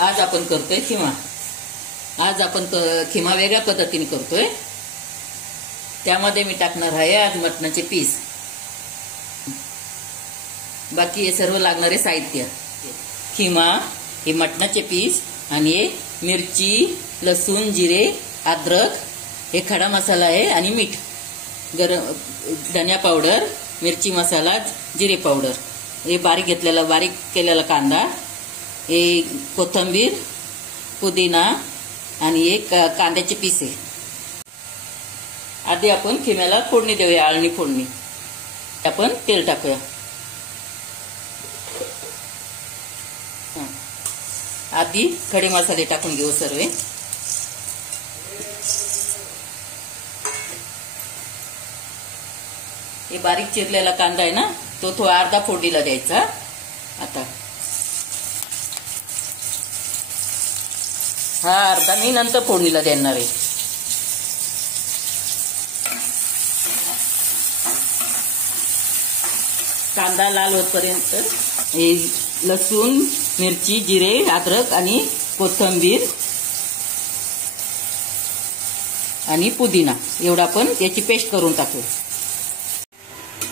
आज आपण करतोय खिमा. आज आपण खिमा वेगळ्या पद्धतीने करतोय. त्यामध्ये मी टाकणार आहे आज मटणाचे पीस. बाकी हे सर्व लागणारे साहित्य. खिमा, हे मटणाचे पीस आणि हे मिरची, लसूण, जिरे, अद्रक, हे खडा मसाला आहे आणि मीठ, गरम धनिया पावडर, मिरची मसाला, जिरे पावडर, हे बारीक केलेला कांदा, हे कोथिंबीर, पुदिना आणि हे कांद्याचे पीस आहे. आधी आपण खिम्याला फोडणी देऊया, आळणी फोडणी. आपण तेल टाकूया. आधी खडे मसाले टाकून घेऊ सर्व. हे बारीक चिरलेला कांदा आहे ना, तो थोडा अर्धा फोडणीला द्यायचा. आता हा अर्धा मी नंतर फोडणीला देणार आहे. कांदा लाल होतपर्यंत हे लसूण, मिरची, जिरे, अद्रक आणि कोथिंबीर आणि पुदिना एवढा आपण याची पेस्ट करून टाकू.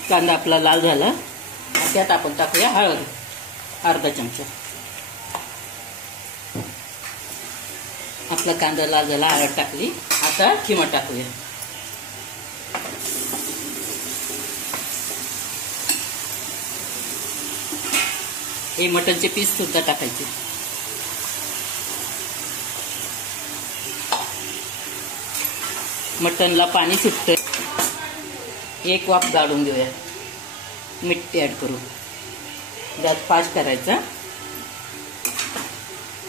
कांदा आपला लाल झाला, त्यात आपण टाकूया हळद अर्धा चमचा. आपला कांदा लाल झाला, हळद टाकली. आता खिमा टाकूया. हे मटनचे पीस सुद्धा टाकायचे. मटनला पाणी सुटतं. एक वाफ गाळून घेऊया. मीठ ऍड करू. गॅस फास्ट करायचा.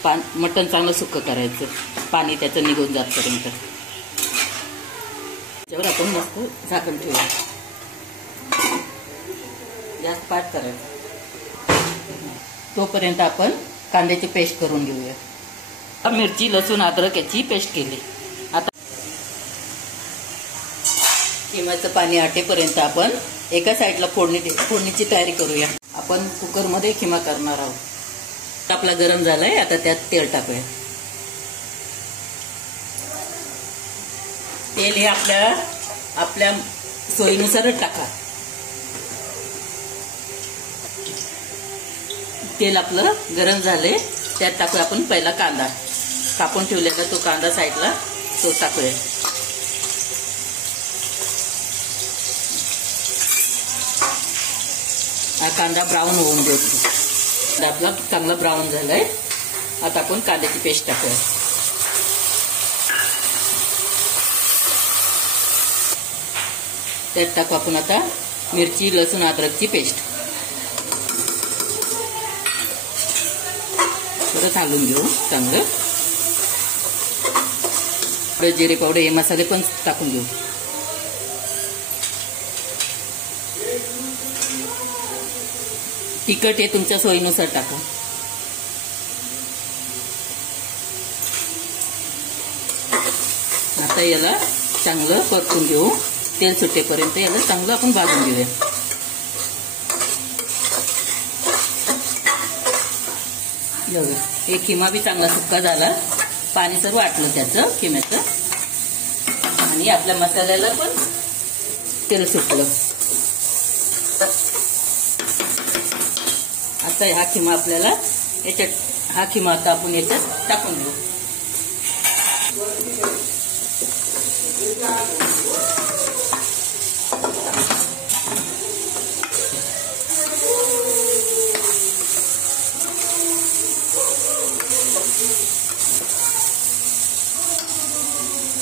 मटन चांगलं सुक्कं करायचं, पाणी त्याचं निघून जातपर्यंत. त्याच्यावर आपण मस्त झाकण ठेवूया. गॅस फास्ट करायचा. तोपर्यंत आपण कांद्याची पेस्ट करून घेऊया. मिरची, लसूण, अद्रक याची पेस्ट केली. आता खिम्याचं पाणी आटेपर्यंत आपण एका साईडला फोडणीची तयारी करूया. आपण कुकरमध्ये खिमा करणार आहोत. आपला गरम झालाय. आता त्यात तेल टाकूया. तेल हे आपल्या सोयीनुसारच टाका. तेल आपलं गरम झाले, त्यात टाकूया आपण पहिला कांदा. कापून ठेवलेला तो कांदा साईडला तो टाकूया. हा कांदा ब्राऊन होऊन देऊ. आपला चांगला ब्राऊन झालाय. आता आपण कांद्याची पेस्ट टाकूया. त्यात टाकू आपण आता मिरची, लसूण, अद्रकची पेस्ट. परत हलवून घेऊ चांगलं. जिरे पावडर, हे मसाले पण टाकून घेऊ. तिखट हे तुमच्या सोयीनुसार टाका. आता याला चांगलं परतून घेऊ. तेल सुटेपर्यंत याला चांगलं आपण भाजून घेऊया. हे खिमा बी चांगला सुक्का झाला. पाणी सर्व आटलं त्याचं खिम्याचं. आणि आपल्या मसाल्याला पण तेल सुटलं. आता हा खिमा आपल्याला आता आपण याच्यात टाकून घेऊ.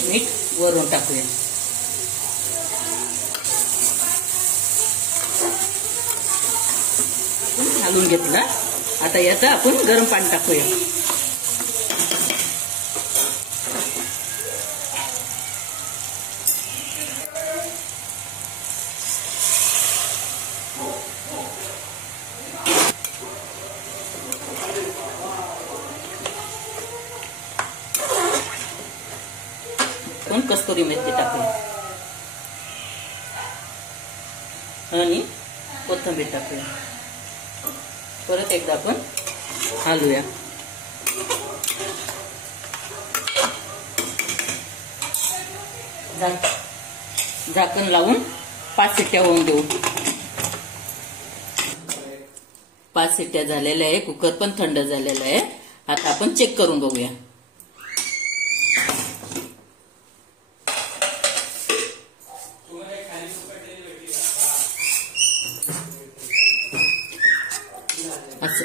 मीठ वरून टाकूया. घालून घेतला. आता याचं आपण गरम पाणी टाकूया. पण कस्तुरी मेथी टाकूया आणि कोथिंबीर टाकूया. परत एकदा आपण हलवूया. झाकण लावून 5 शिट्ट्या होऊन देऊ. 5 शिट्ट्या झालेल्या आहे. कुकर पण थंड झालेला आहे. आता आपण चेक करून बघूया.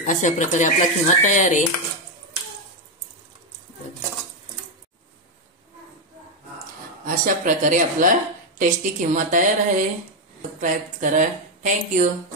अशा प्रकारे आपला खिमा तयार आहे. अशा प्रकारे आपला टेस्टी खिमा तयार आहे. सबस्क्राईब करा. थँक्यू.